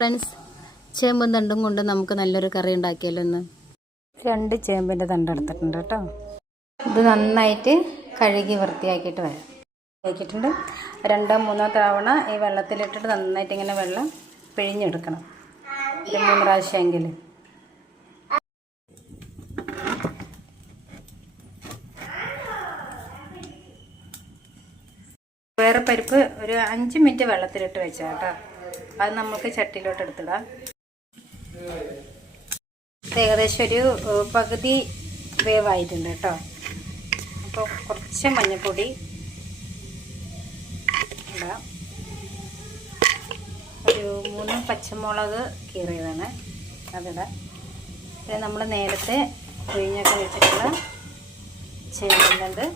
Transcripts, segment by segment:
Friends, ചേമ്പും തണ്ടും കൊണ്ട് നമുക്ക് നല്ലൊരു കറി ഉണ്ടാക്കിയല്ലോ ഇന്ന്. 2 ചേമ്പിൻ്റെ തണ്ട് എടുത്തിട്ടുണ്ട് കേട്ടോ. ഇത് നന്നായിട്ട് കഴുകി വൃത്തിയാക്കിയിട്ട് വരാം. ആക്കിയിട്ടുണ്ട്. 2-3 തവണ ഈ വെള്ളത്തിലിട്ടിട്ട് നന്നായിട്ട് ഇങ്ങനെ വെള്ളം പിഴിഞ്ഞെടുക്കണം. 3 പ്രാവശ്യമെങ്കിലും. വേറെ പരിപ്പ് ഒരു 5 മിനിറ്റ് വെള്ളത്തിലിട്ട് വെച്ചാൽ കേട്ടോ. അത് നമുക്ക് ചട്ടിയിലോട്ട് എടുത്തിടാം. ഏകദേശം ഒരു പകുതി വേവായിട്ടുണ്ട് കേട്ടോ. അപ്പോൾ കുറച്ച് മഞ്ഞൾപ്പൊടി ഇടാം. ഒരു 3 പച്ചമുളക് കീറിയതാണ് അതിടാം. പിന്നെ നമ്മൾ നേരത്തെ പിഴിഞ്ഞൊക്കെ വെച്ചിട്ടുള്ള ചേമ്പുണ്ട്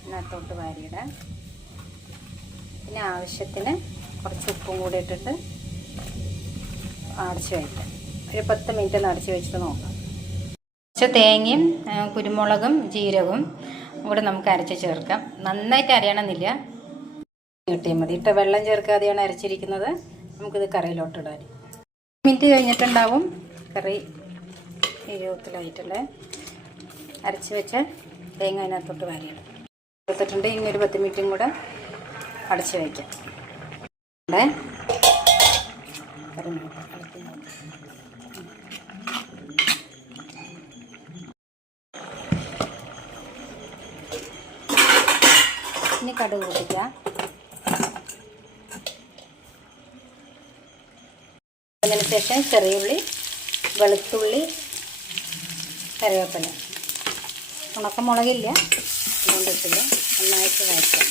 ഇതിനകത്തോട്ട് വാരിയിടാം. പിന്നെ ആവശ്യത്തിന് കുറച്ച് ഉപ്പും കൂടി ഇട്ടിട്ട് അടച്ച് വയ്ക്കാം. ഒരു 10 മിനിറ്റ് ഒന്ന് അടച്ച് വെച്ചിട്ട് നോക്കാം. കുറച്ച് തേങ്ങയും കുരുമുളകും ജീരകവും കൂടെ നമുക്ക് അരച്ച് ചേർക്കാം. നന്നായിട്ട് അരയണമെന്നില്ല, കിട്ടിയാൽ മതി. ഇട്ട് വെള്ളം ചേർക്കാതെയാണ് അരച്ചിരിക്കുന്നത്. നമുക്കിത് കറിയിലോട്ട് ഇടാൻ. മിനിറ്റ് കഴിഞ്ഞിട്ടുണ്ടാവും കറി രൂപത്തിലായിട്ടുള്ള അരച്ച് വെച്ച തേങ്ങ അതിനകത്തോട്ട് വാരിയിടും. എടുത്തിട്ടുണ്ട്. ഇനി ഒരു 10 മിനിറ്റും കൂടെ അടച്ച് വയ്ക്കാം. ഇനി കടുക് പൊട്ടിക്കാം. അതിനുശേഷം ചെറിയുള്ളി, വെളുത്തുള്ളി, കറിവേപ്പില. ഉണക്കമുളകില്ല, അതുകൊണ്ടിട്ടില്ല. നന്നായിട്ട് വഴറ്റാം.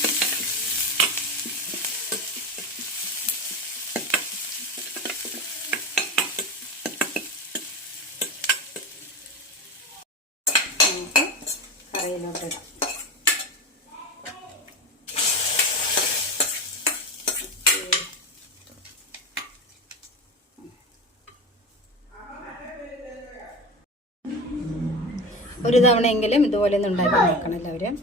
നമുക്ക് കറിയിലോട്ടിടാം. ഒരു തവണയെങ്കിലും ഇതുപോലെ ഒന്ന് ഉണ്ടാക്കി നോക്കണം എല്ലാവരും.